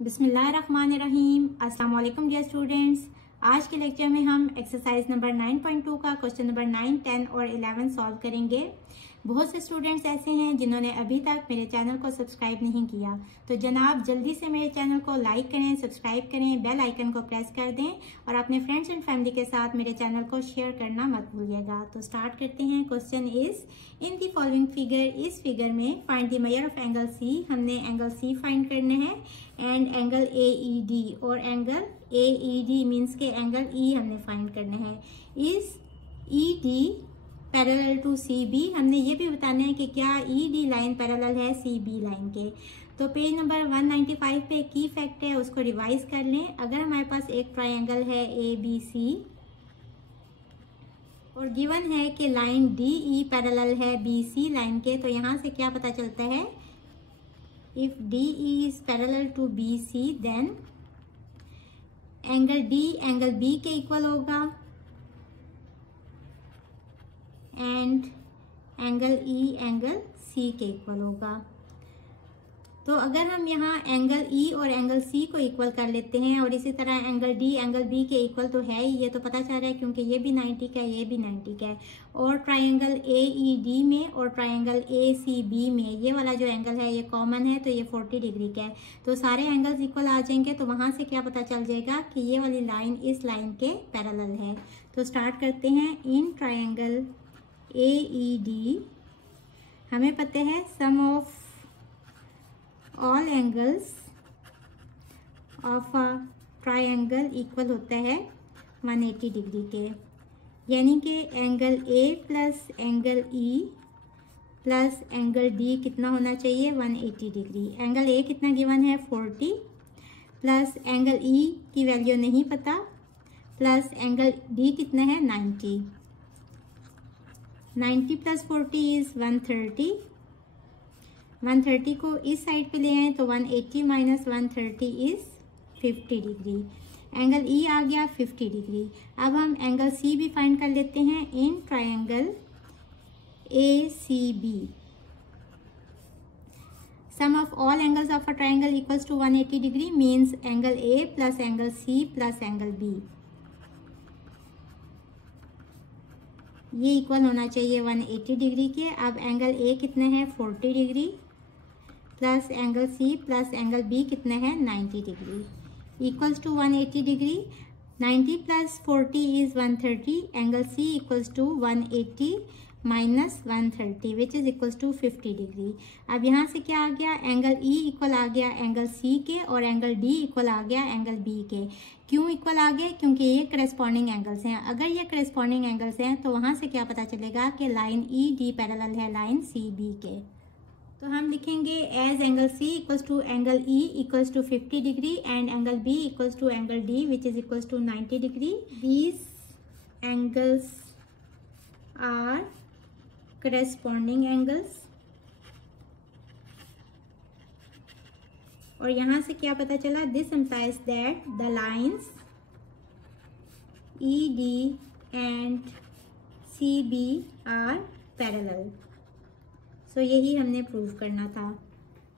बिस्मिल्लाहिर्रहमानिर्रहीम। अस्सलाम वालेकुम डियर स्टूडेंट्स। आज के लेक्चर में हम एक्सरसाइज नंबर 9.2 का क्वेश्चन नंबर 9, 10 और 11 सॉल्व करेंगे। बहुत से स्टूडेंट्स ऐसे हैं जिन्होंने अभी तक मेरे चैनल को सब्सक्राइब नहीं किया, तो जनाब जल्दी से मेरे चैनल को लाइक करें, सब्सक्राइब करें, बेल आइकन को प्रेस कर दें और अपने फ्रेंड्स एंड फैमिली के साथ मेरे चैनल को शेयर करना मत भूलिएगा। तो स्टार्ट करते हैं। Question is in the following figure, इस फिगर में find the measure of angle C. हमने एंगल सी फाइंड करने हैं एंड एंगल AED, और एंगल AED मीन्स के एंगल E हमने फाइंड करने हैं। इस ED पैरेलल टू CB, हमने ये भी बताना है कि क्या ED लाइन पैरेलल है CB लाइन के। तो पेज नंबर 195 पे की फैक्ट है, उसको रिवाइज कर लें। अगर हमारे पास एक ट्राइंगल है ABC और गिवन है कि लाइन DE पैरेलल है BC लाइन के, तो यहाँ से क्या पता चलता है, if DE is parallel to BC then angle D angle B के इक्वल होगा and angle E angle C के इक्वल होगा। तो अगर हम यहाँ एंगल E और एंगल C को इक्वल कर लेते हैं और इसी तरह एंगल D एंगल B के इक्वल तो है ही, ये तो पता चल रहा है क्योंकि ये भी 90 का है, ये भी 90 का है। और ट्राइंगल AED में और ट्राइंगल ACB में ये वाला जो एंगल है ये कॉमन है, तो ये 40 डिग्री का है। तो सारे एंगल्स इक्वल आ जाएंगे, तो वहां से क्या पता चल जाएगा कि ये वाली लाइन इस लाइन के पैरेलल है। तो स्टार्ट करते हैं। इन ट्राइंगल AED हमें पता है sum of all angles of a triangle equal होता है 180 डिग्री के, यानी कि angle A plus angle E plus angle D कितना होना चाहिए, 180 डिग्री। एंगल A कितना गिवन है, 40, प्लस एंगल E की वैल्यू नहीं पता, प्लस एंगल D कितना है, 90। 90 प्लस 40 इज 130। 130 को इस साइड पे ले आए तो 180 minus 130 is 50 degree. Angle E आ गया 50 डिग्री। अब हम एंगल C भी फाइंड कर लेते हैं। In triangle ACB sum of all angles of a triangle equals to 180 degree means angle A plus angle C plus angle B ये equal होना चाहिए 180 डिग्री के। अब एंगल A कितना है, 40 degree, plus angle C plus angle B कितना है, 90 degree, equals to 180 degree. 90 plus 40 is 130। Angle C equals to 180 minus 130 which is equals to 50 degree. अब यहाँ से क्या आ गया, एंगल E इक्वल आ गया एंगल C के और एंगल D इक्वल आ गया एंगल B के। क्यों इक्वल आ गए, क्योंकि ये करेस्पॉन्डिंग एंगल्स हैं। अगर ये करेस्पॉन्डिंग एंगल्स हैं तो वहाँ से क्या पता चलेगा कि लाइन ED पैरेलल है लाइन CB के। तो हम लिखेंगे as angle C equals to angle E equals to 50 degree and angle B equals to angle D which is equals to 90 degree. These angles are corresponding angles। और यहां से क्या पता चला, this implies that the lines ED and CB are parallel। so यही हमने prove करना था।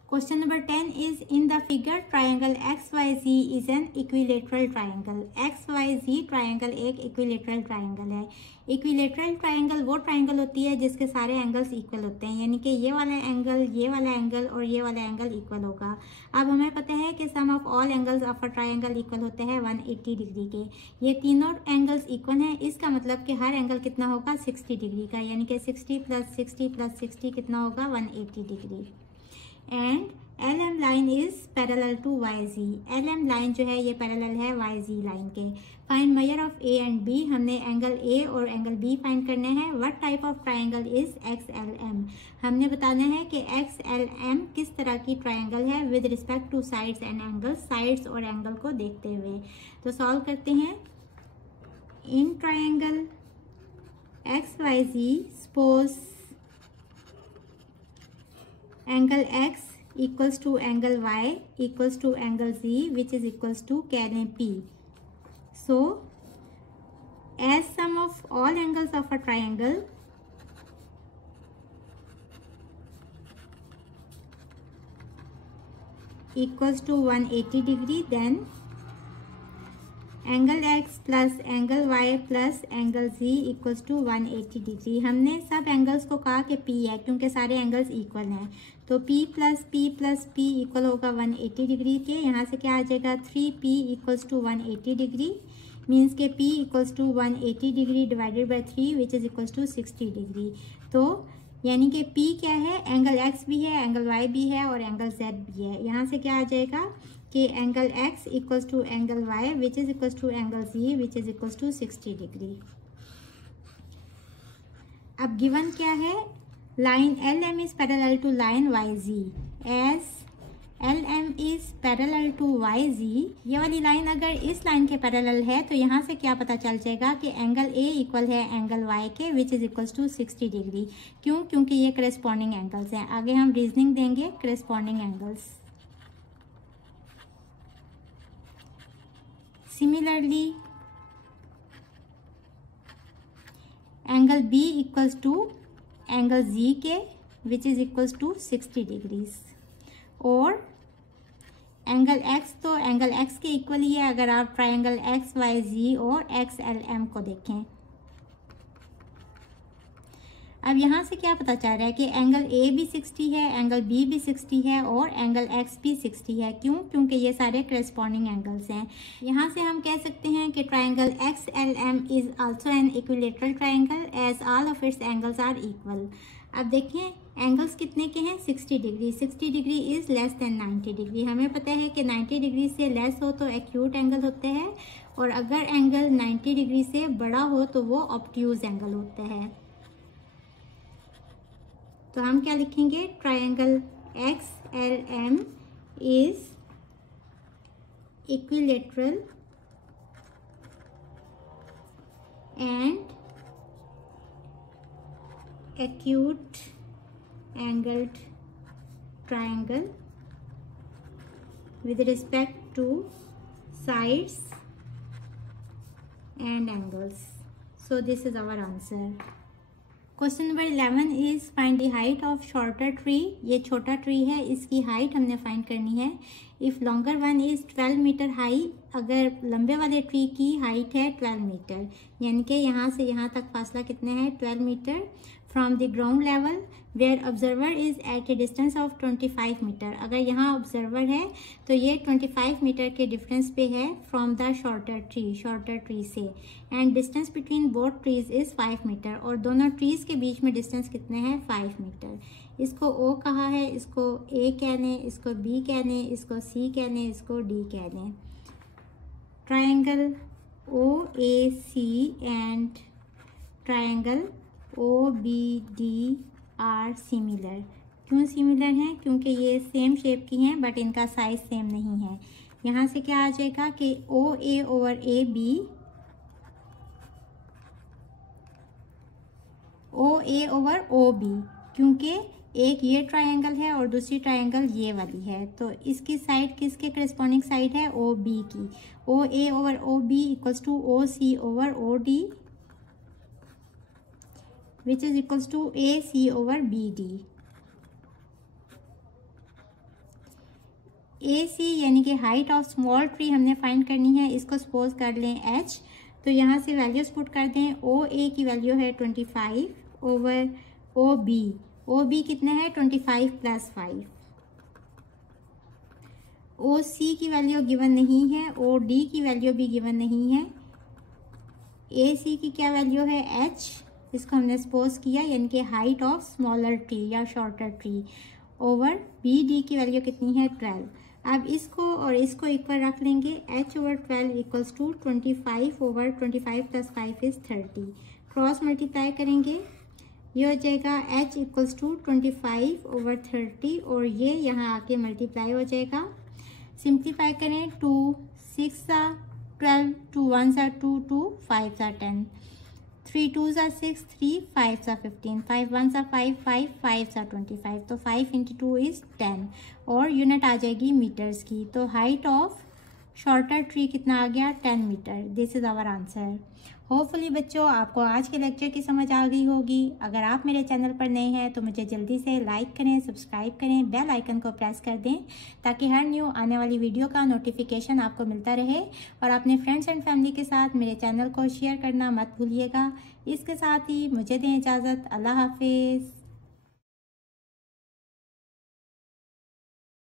Question number 10 is in the figure triangle XYZ is an equilateral triangle. XYZ triangle एक इक्विलेटरल ट्राइंगल है। इक्विलेटरल ट्राइंगल वो ट्राइंगल होती है जिसके सारे एंगल्स इक्वल होते हैं, यानी कि ये वाला एंगल, ये वाला एंगल और ये वाला एंगल इक्वल होगा। अब हमें पता है कि sum of all angles of a triangle equal होते हैं 180 डिग्री के। ये तीनों एंगल्स इक्वल हैं, इसका मतलब कि हर एंगल कितना होगा, 60 डिग्री का, यानी कि 60 प्लस 60 प्लस 60 कितना होगा, 180 degree. And LM line is parallel to YZ। LM line जो है ये पैरेलल है YZ लाइन के। Find measure of A and B, हमने एंगल A और एंगल B फाइंड करने हैं। What type of triangle is XLM, हमने बताना है कि XLM किस तरह की ट्राइंगल है with respect two sides and angle, sides और एंगल को देखते हुए। तो सॉल्व करते हैं। In triangle XYZ suppose angle X equals to angle Y equals to angle Z which is equals to tan P. So as sum of all angles of a triangle equals to 180 degree, then angle x plus angle y plus angle z equals to 180 degree. हमने सब angles को कहा कि p है क्योंकि सारे angles equal हैं, तो p प्लस p इक्वल होगा 180 डिग्री के। यहाँ से क्या आ जाएगा 3p equals to 180 degree, means के p equals to 180 degree divided by 3 which is equals to 60 degree. तो यानी कि p क्या है, एंगल x भी है, एंगल y भी है और एंगल z भी है। यहाँ से क्या आ जाएगा कि angle x equals to angle y which is equals to angle z which is equals to 60 degree. अब गिवन क्या है, line LM is parallel to line YZ, as LM is parallel to YZ। ये वाली line अगर इस line के parallel है तो यहाँ से क्या पता चल जाएगा कि एंगल A इक्वल है एंगल Y के which is equals to 60 degree. क्यों? क्योंकि ये करेस्पॉन्डिंग एंगल्स हैं। आगे हम रीजनिंग देंगे corresponding angles. Similarly, angle B equals to angle Z के which is equals to 60 degrees, और एंगल x तो एंगल x के इक्वल ही है अगर आप ट्राइंगल XYZ और XLM को देखें। अब यहाँ से क्या पता चल रहा है कि एंगल A भी 60 है, एंगल B भी 60 है और एंगल X भी 60 है। क्यों? क्योंकि ये सारे करेस्पॉन्डिंग एंगल्स हैं। यहाँ से हम कह सकते हैं कि triangle XLM is also an equilateral triangle as all of its angles are equal. अब देखें एंगल्स कितने के हैं, 60 degree. 60 degree is less than 90 degree. हमें पता है कि 90 डिग्री से लेस हो तो एक्यूट एंगल होते हैं, और अगर एंगल 90 डिग्री से बड़ा हो तो वो ऑब्ट्यूज एंगल होते हैं। तो हम क्या लिखेंगे, triangle XLM is equilateral and acute angled triangle with respect to sides and angles. So this is our answer. Question number 11 is find the height of shorter tree. ये छोटा ट्री है, इसकी हाइट हमने फाइंड करनी है। If longer one is 12 metre high, अगर लंबे वाले ट्री की हाइट है 12 मीटर, यानी कि यहाँ से यहाँ तक फासला कितना है 12 metre from the ground level where observer is at a distance of 25 metre. अगर यहाँ ऑब्जर्वर है तो ये 25 मीटर के डिफरेंस पे है फ्रॉम द शॉर्टर ट्री से, and distance between both trees is 5 metre, और दोनों ट्रीज के बीच में डिस्टेंस कितने हैं 5 मीटर। इसको O कहा है, इसको A कह लें, इसको B कह लें, इसको C कह लें, इसको D कह लें। Triangle OAC and triangle OBD are similar. क्यों सिमिलर हैं? क्योंकि ये सेम शेप की हैं बट इनका साइज सेम नहीं है। यहाँ से क्या आ जाएगा कि OA over AB, OA over OB, क्योंकि एक ये ट्रायंगल है और दूसरी ट्रायंगल ये वाली है, तो इसकी साइड किसके करेस्पॉन्डिंग साइड है OB की। OA over OB equals to OC over OD which is equals to AC over BD। AC यानी कि हाइट ऑफ स्मॉल ट्री हमने फाइंड करनी है। इसको सपोज कर लें H, तो यहाँ से वैल्यूज पुट कर दें। OA की वैल्यू है 25 ओवर OB कितना है 25 प्लस 5। OC की वैल्यू गिवन नहीं है, OD की वैल्यू भी गिवन नहीं है। AC की क्या वैल्यू है H, इसको हमने सपोज किया, यानी कि हाइट ऑफ स्मॉलर ट्री या शॉर्टर ट्री, ओवर BD की वैल्यू कितनी है 12। अब इसको और इसको इक्वल रख लेंगे। H over 12 equals to 25 over 25 plus 5 is 30। Cross multiply करेंगे, ये हो जाएगा H इक्वल्स टू 25 ओवर 30, और ये यहाँ आके मल्टीप्लाई हो जाएगा। सिंप्लीफाई करें, 2 6 12, 2 1 2 2 5 10, 3 2 6, 3 5 15, 5 1 5 5 5 25, तो 5 इंटू 2 इज 10, और यूनिट आ जाएगी मीटर्स की। तो हाइट ऑफ शॉर्टर ट्री कितना आ गया 10 metre. This is our answer. Hopefully बच्चों आपको आज के लेक्चर की समझ आ गई होगी। अगर आप मेरे चैनल पर नए हैं तो मुझे जल्दी से लाइक करें, सब्सक्राइब करें, बेल आइकन को प्रेस कर दें ताकि हर न्यू आने वाली वीडियो का नोटिफिकेशन आपको मिलता रहे। और अपने फ्रेंड्स एंड फैमिली के साथ मेरे चैनल को शेयर करना मत भूलिएगा। इसके साथ ही मुझे दें इजाज़त। अल्लाह हाफिज़।